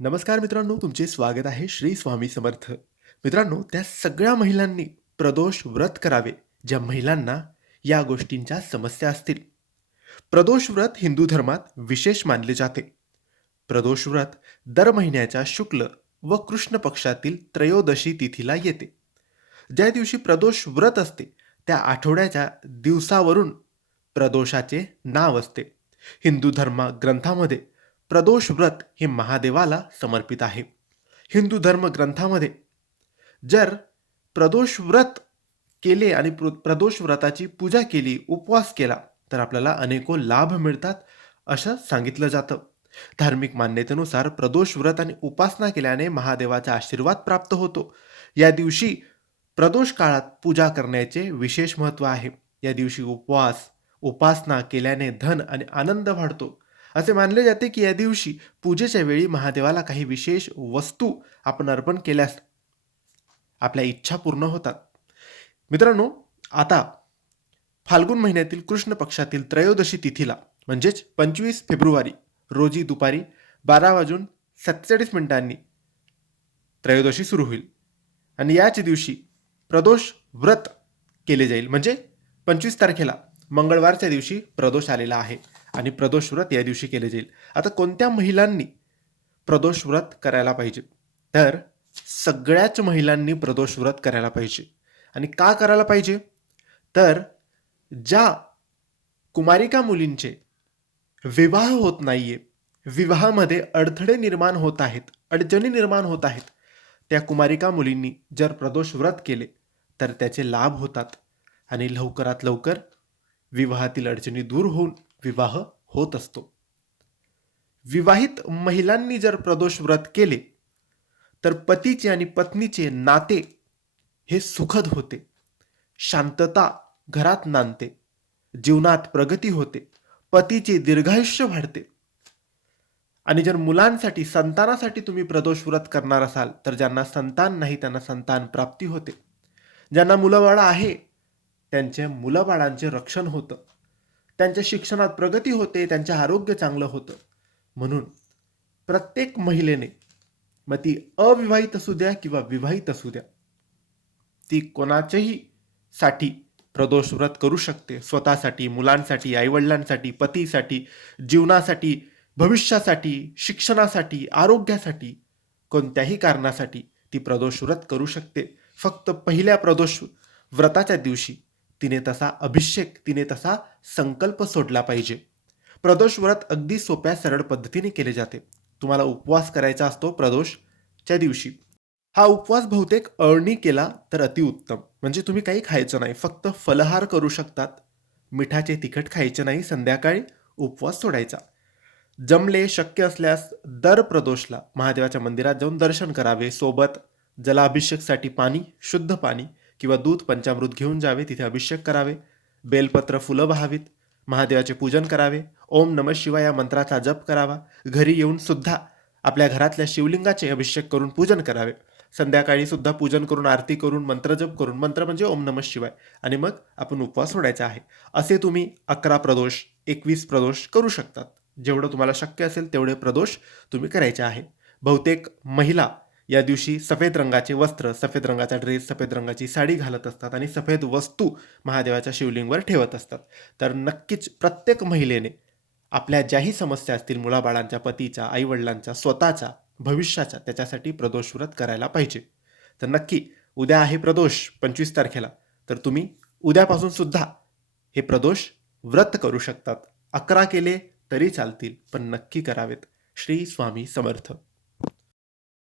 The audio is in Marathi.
नमस्कार मित्रांनो, तुमचे स्वागत आहे श्री स्वामी समर्थ. मित्रांनो, त्या सगळ्या महिलांनी प्रदोष व्रत करावे, ज्या महिलांना या गोष्टींच्या समस्या असतील. प्रदोष व्रत हिंदू धर्मात विशेष मानले जाते. प्रदोष व्रत दर महिन्याच्या शुक्ल व कृष्ण पक्षातील त्रयोदशी तिथीला येते. ज्या दिवशी प्रदोष व्रत असते, त्या आठवड्याच्या दिवसावरून प्रदोषाचे नाव असते. हिंदू धर्म ग्रंथामध्ये प्रदोष व्रत हे महादेवाला समर्पित आहे. हिंदू धर्म ग्रंथामध्ये जर प्रदोष व्रत केले आणि प्र प्रदोष व्रताची पूजा केली, उपवास केला, तर आपल्याला अनेको लाभ मिळतात, असं सांगितलं जातं. धार्मिक मान्यतेनुसार प्रदोष व्रत आणि उपासना केल्याने महादेवाचा आशीर्वाद प्राप्त होतो. या दिवशी प्रदोष काळात पूजा करण्याचे विशेष महत्त्व आहे. या दिवशी उपवास, उपासना केल्याने धन आणि आनंद वाढतो. असे मानले जाते की या दिवशी पूजेच्या वेळी महादेवाला काही विशेष वस्तू आपण अर्पण केल्यास आपल्या इच्छा पूर्ण होतात. मित्रांनो, आता फाल्गुन महिन्यातील कृष्ण पक्षातील त्रयोदशी तिथीला म्हणजेच पंचवीस फेब्रुवारी रोजी दुपारी बारा वाजून सत्तेचाळीस मिनिटांनी त्रयोदशी सुरू होईल. आणि याच दिवशी प्रदोष व्रत केले जाईल. म्हणजे पंचवीस तारखेला मंगळवारच्या दिवशी प्रदोष आलेला आहे. आणि प्रदोष व्रत या दिवशी केले जाईल. आता कोणत्या महिलांनी प्रदोष व्रत करायला पाहिजे? तर सगळ्याच महिलांनी प्रदोष व्रत करायला पाहिजे. आणि का करायला पाहिजे? तर ज्या कुमारिका मुलींचे विवाह होत नाहीये विवाहामध्ये अडथळे निर्माण होत आहेत अडचणी निर्माण होत आहेत त्या कुमारिका मुलींनी जर प्रदोष व्रत केले तर त्याचे लाभ होतात. आणि लवकरात लवकर विवाहातील अडचणी दूर होऊन विवाह होत असतो. विवाहित महिलांनी जर प्रदोष व्रत केले तर पतीचे आणि पत्नीचे नाते हे सुखद होते. शांतता घरात नांदते. जीवनात प्रगती होते. पतीचे दीर्घायुष्य वाढते. आणि जर मुलांसाठी संतानासाठी तुम्ही प्रदोष व्रत करणार असाल तर ज्यांना संतान नाही त्यांना संतान प्राप्ती होते. ज्यांना मुलंबाळा आहे त्यांच्या मुलंबाळांचे रक्षण होतं. त्यांच्या शिक्षणात प्रगती होते त्यांचे आरोग्य चांगलं होतं. म्हणून प्रत्येक महिलेने मग ती अविवाहित असू द्या किंवा विवाहित असू द्या ती कोणाच्याही साठी प्रदोष व्रत करू शकते. स्वतःसाठी मुलांसाठी आईवडिलांसाठी पतीसाठी जीवनासाठी भविष्यासाठी शिक्षणासाठी आरोग्यासाठी कोणत्याही कारणासाठी ती प्रदोष व्रत करू शकते. फक्त पहिल्या प्रदोष व्रताच्या दिवशी तिने तसा अभिषेक तिने तसा संकल्प सोडला पाहिजे. प्रदोष व्रत अगदी सोप्या सरळ पद्धतीने केले जाते. तुम्हाला उपवास करायचा असतो प्रदोषच्या दिवशी. हा उपवास बहुतेक अळणी केला तर अतिउत्तम म्हणजे तुम्ही काही खायचं नाही फक्त फलहार करू शकतात. मिठाचे तिखट खायचे नाही संध्याकाळी उपवास सोडायचा. जमले शक्य असल्यास दर प्रदोषला महादेवाच्या मंदिरात जाऊन दर्शन करावे. सोबत जलाभिषेकसाठी पाणी शुद्ध पाणी. किंवा दूध पंचामृत घेऊन जावे तिथे अभिषेक करावे. बेलपत्र फुलं व्हावीत महादेवाचे पूजन करावे. ओम नम शिवाय या मंत्राचा जप करावा. घरी येऊन सुद्धा आपल्या घरातल्या शिवलिंगाचे अभिषेक करून पूजन करावे. संध्याकाळी सुद्धा पूजन करून आरती करून मंत्रजप करून मंत्र म्हणजे ओम नम शिवाय. आणि मग आपण उपवास सोडायचा आहे. असे तुम्ही अकरा प्रदोष एकवीस प्रदोष करू शकतात. जेवढं तुम्हाला शक्य असेल तेवढे प्रदोष तुम्ही करायचे आहे. बहुतेक महिला या दिवशी सफेद रंगाचे वस्त्र सफेद रंगाचा ड्रेस सफेद रंगाची साडी घालत असतात आणि सफेद वस्तू महादेवाच्या शिवलिंगवर ठेवत असतात. तर नक्कीच प्रत्येक महिलेने आपल्या ज्याही समस्या असतील मुलाबाळांच्या पतीच्या आईवडिलांच्या स्वतःच्या भविष्याच्या त्याच्यासाठी प्रदोष व्रत करायला पाहिजे. तर नक्की उद्या आहे प्रदोष पंचवीस तारखेला. तर तुम्ही उद्यापासून सुद्धा हे प्रदोष व्रत करू शकतात. अकरा केले तरी चालतील पण नक्की करावेत. श्री स्वामी समर्थ.